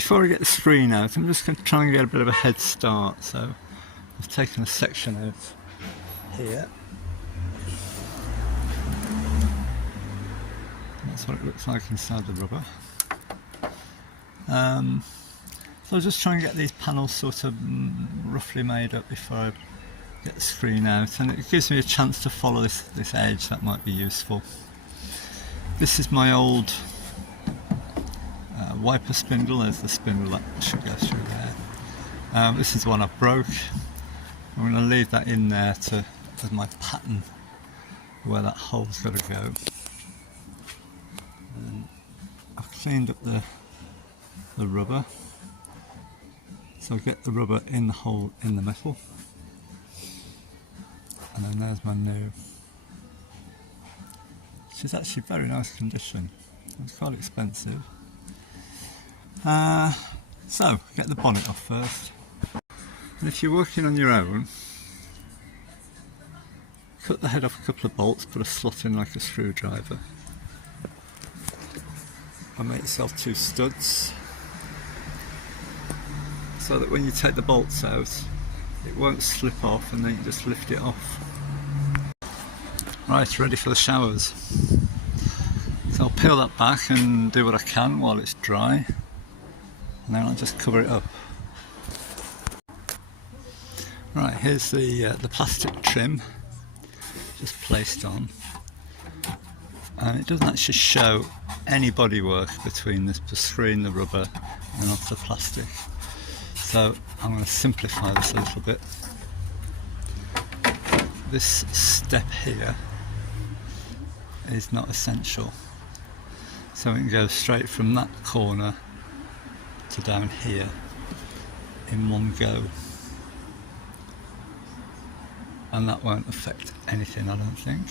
before I get the screen out, I'm just going to try and get a bit of a head start. So I've taken a section out here. That's what it looks like inside the rubber. So I'll just try and get these panels sort of roughly made up before I get the screen out, and it gives me a chance to follow this edge. That might be useful. This is my old wiper spindle. There's the spindle that should go through there. This is the one I broke. I'm going to leave that in there as my pattern where that hole's got to go. And I've cleaned up the rubber, so I'll get the rubber in the hole in the metal, and then there's my new, which is actually very nice condition. It's quite expensive. So get the bonnet off first, and if you're working on your own, cut the head off a couple of bolts, put a slot in like a screwdriver, and make yourself 2 studs, so that when you take the bolts out it won't slip off, and then you just lift it off. Right, ready for the showers. So I'll peel that back and do what I can while it's dry, and then I'll just cover it up. Right, here's the plastic trim just placed on, and it doesn't actually show any bodywork between the screen, the rubber, and off the plastic. So I'm going to simplify this a little bit. This step here is not essential, so we can go straight from that corner to down here in one go, and that won't affect anything, I don't think.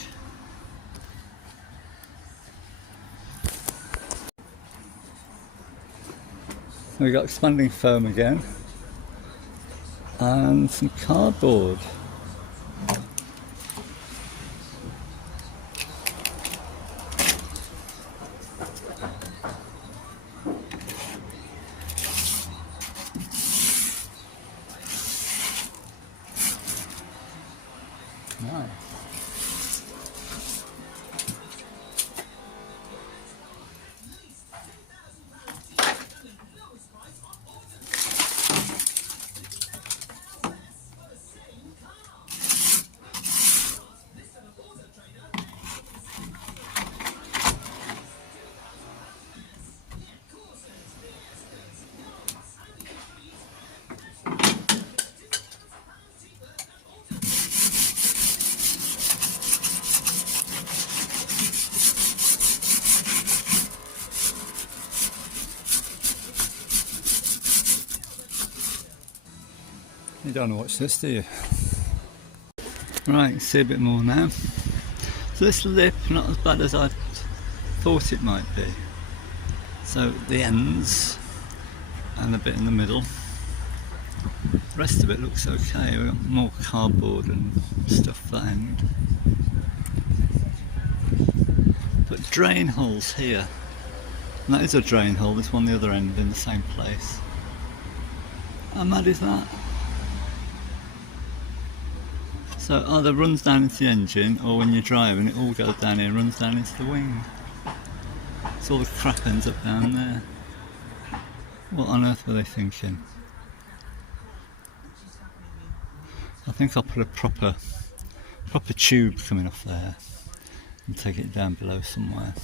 So we've got expanding foam again, and some cardboard. Nice. You don't want to watch this, do you? Right, you can see a bit more now. So this lip, not as bad as I thought it might be. So the ends and a bit in the middle. The rest of it looks okay. We've got more cardboard and stuff that end. But drain holes here. And that is a drain hole, there's one the other end in the same place. How mad is that? So either runs down into the engine, or when you're driving it all goes down here and runs down into the wing. So all the crap ends up down there. What on earth were they thinking? I think I'll put a proper tube coming off there and take it down below somewhere.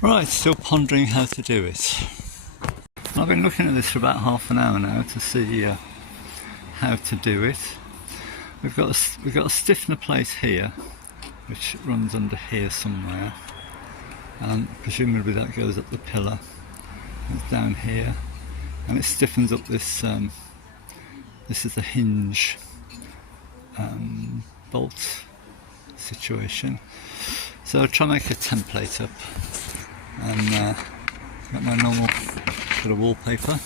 Right, still pondering how to do it. I've been looking at this for about half an hour now to see how to do it. We've got a stiffener plate here, which runs under here somewhere, and presumably that goes up the pillar. It's down here, and it stiffens up this. This is the hinge bolt situation. So I'll try and make a template up, and got my normal bit of wallpaper.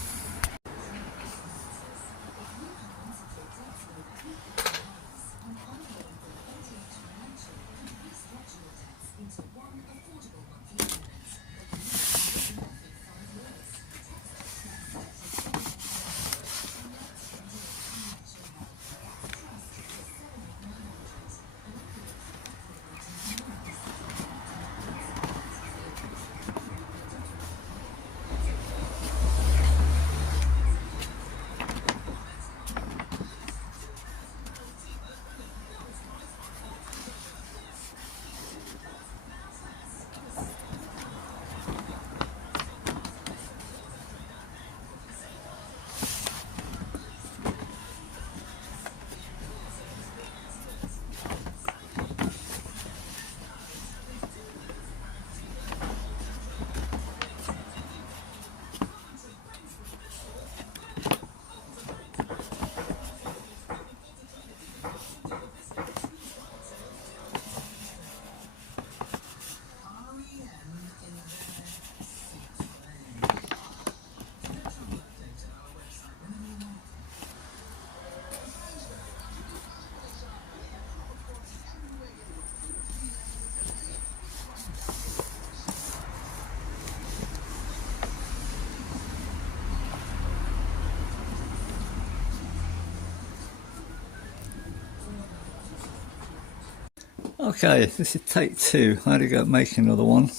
Okay, this is take two. I had to go make another one.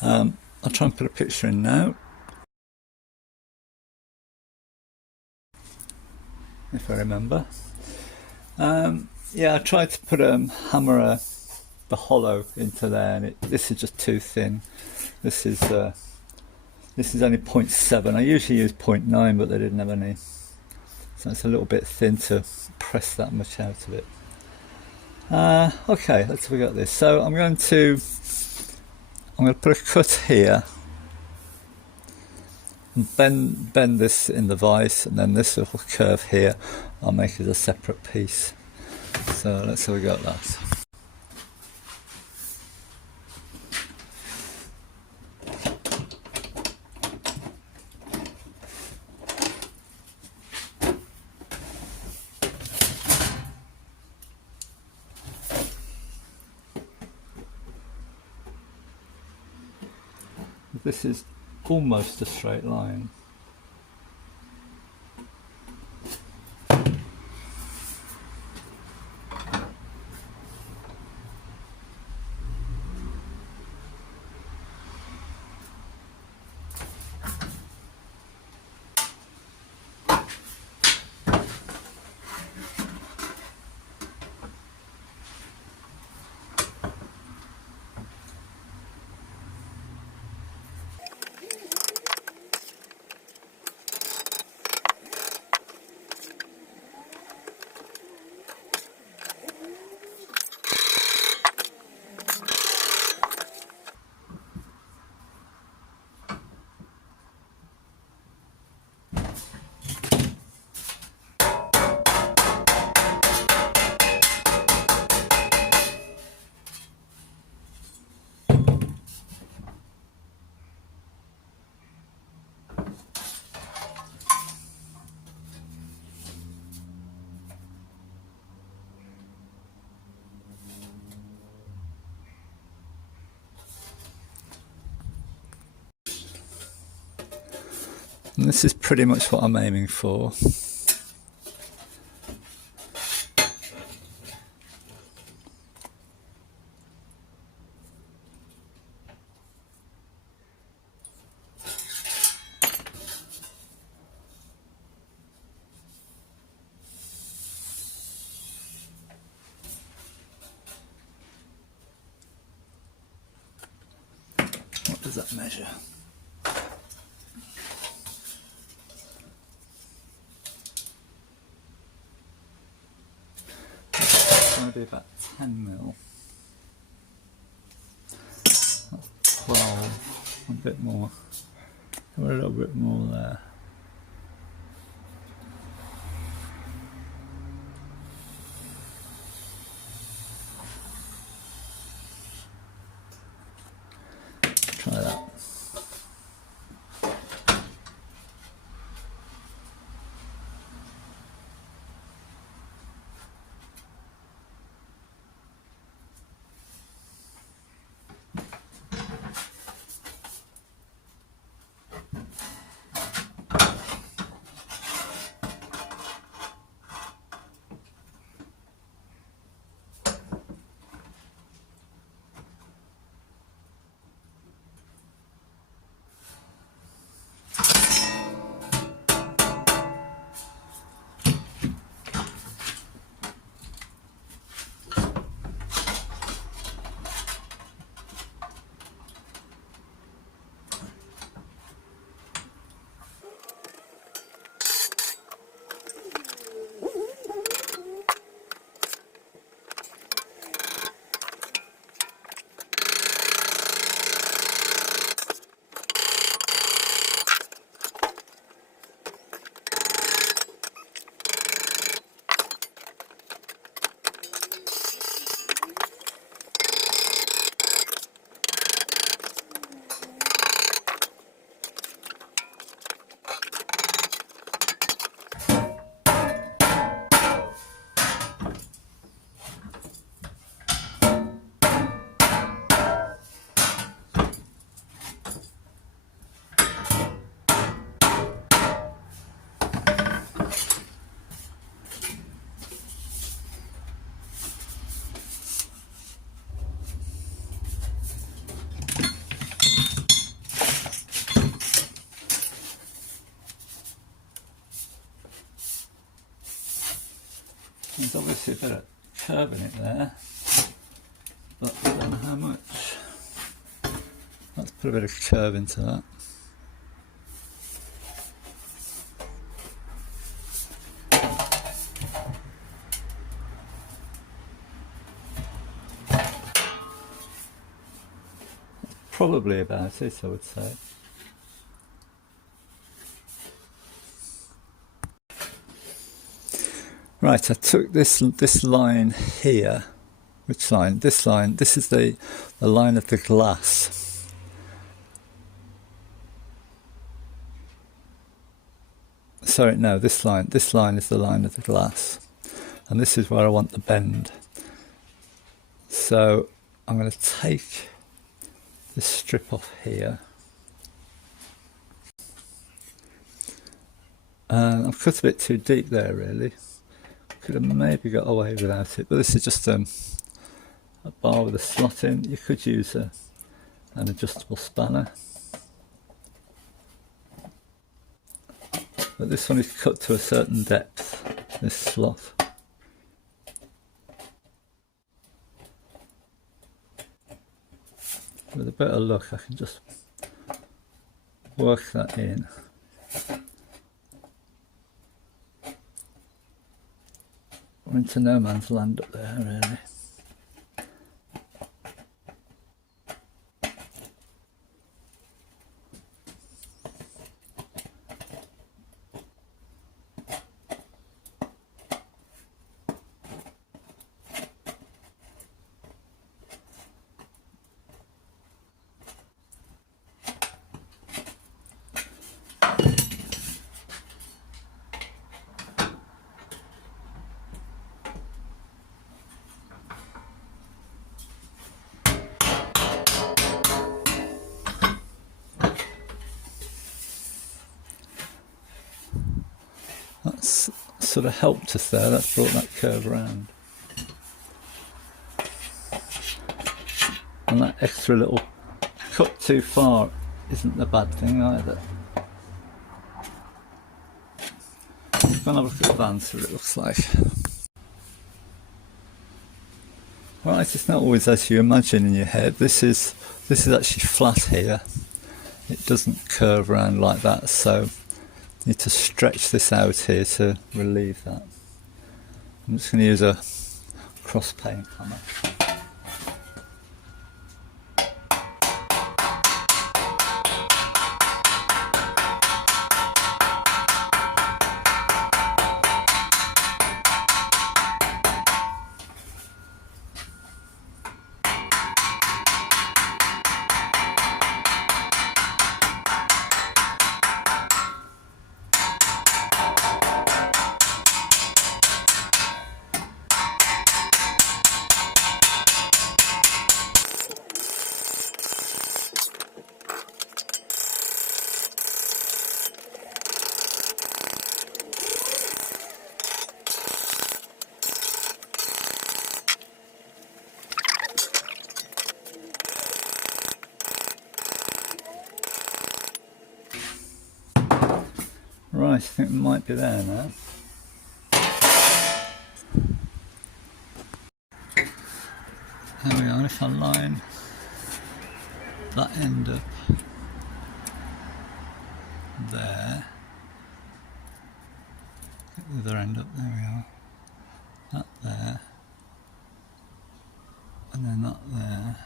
I'll try and put a picture in now, if I remember. Yeah, I tried to put hammer the hollow into there, and this is just too thin. This is only 0.7. I usually use 0.9, but they didn't have any, so it's a little bit thin to press that much out of it. Okay, let's have a go at this. So I'm going to put a cut here, and bend this in the vise, and then this little curve here I'll make as a separate piece. So let's have a go at that. This is almost a straight line. And this is pretty much what I'm aiming for. What does that measure? Be about 10 mil. That's 12. A bit more. A little bit more there. Try that. bit of curve in it there, but I don't know how much. Let's put a bit of curve into that. Probably about it, I would say. Right, I took this line here. Which line? This line. This is the line of the glass. Sorry, no, this line. This line is the line of the glass. And this is where I want the bend. So I'm going to take this strip off here. And I've cut a bit too deep there, really. Could have maybe got away without it, but this is just a bar with a slot in. You could use an adjustable spanner. But this one is cut to a certain depth, this slot. With a bit of luck, I can just work that in. I'm into no man's land up there, really. That's sort of helped us there, that's brought that curve around. And that extra little cut too far isn't the bad thing either. I'm going to have a look at the van, see what it looks like. Right, it's not always as you imagine in your head. This is actually flat here. It doesn't curve around like that, so you need to stretch this out here to relieve that. I'm just going to use a cross pane hammer. Right, I think we might be there now. There we are, if I line that end up there, get the other end up, there we are, that there, and then that there.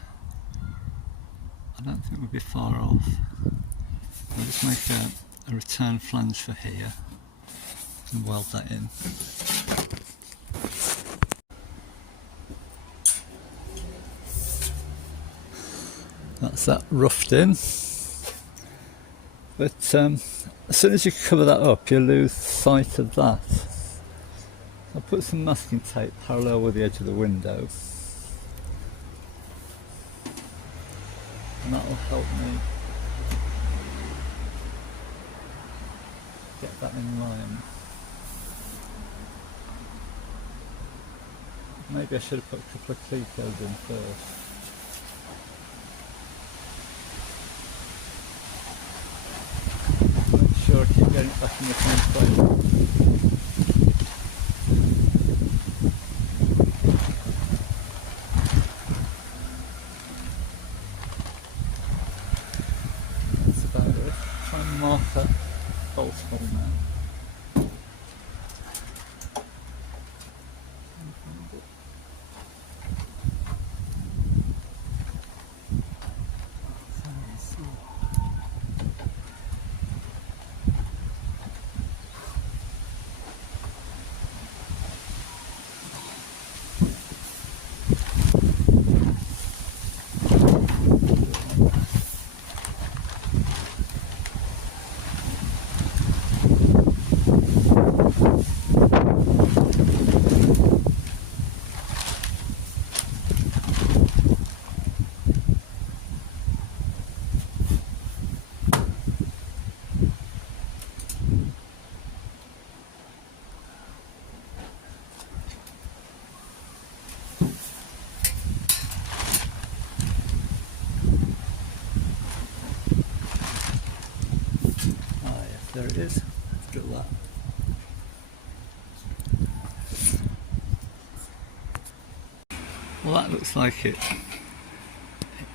I don't think we'll be far off. I'll just make a return flange for here and weld that in. That's that roughed in, but as soon as you cover that up you lose sight of that. I'll put some masking tape parallel with the edge of the window, and that will help me get that in line. Maybe I should have put a couple of clicos in first. Make sure I keep getting it back in the same place. Well, that looks like it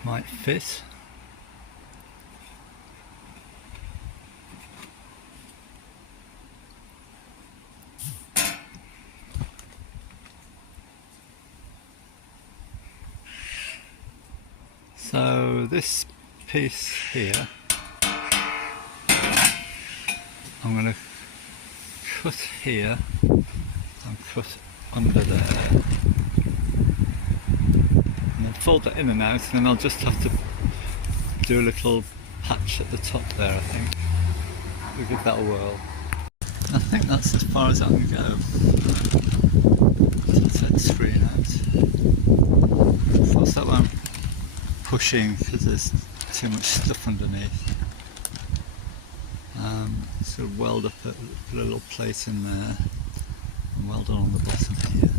might fit. So this piece here, I'm going to cut here and cut under there, and then fold that in and out, and then I'll just have to do a little patch at the top there. I think we'll give that a whirl. I think that's as far as I can go. So take the screen out. Of course that won't pushing because there's too much stuff underneath. So weld up put a little plate in there and weld on the bottom here.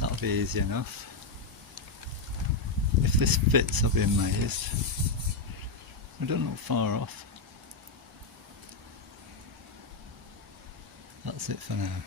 That'll be easy enough. If this fits, I'll be amazed. We don't look far off. That's it for now.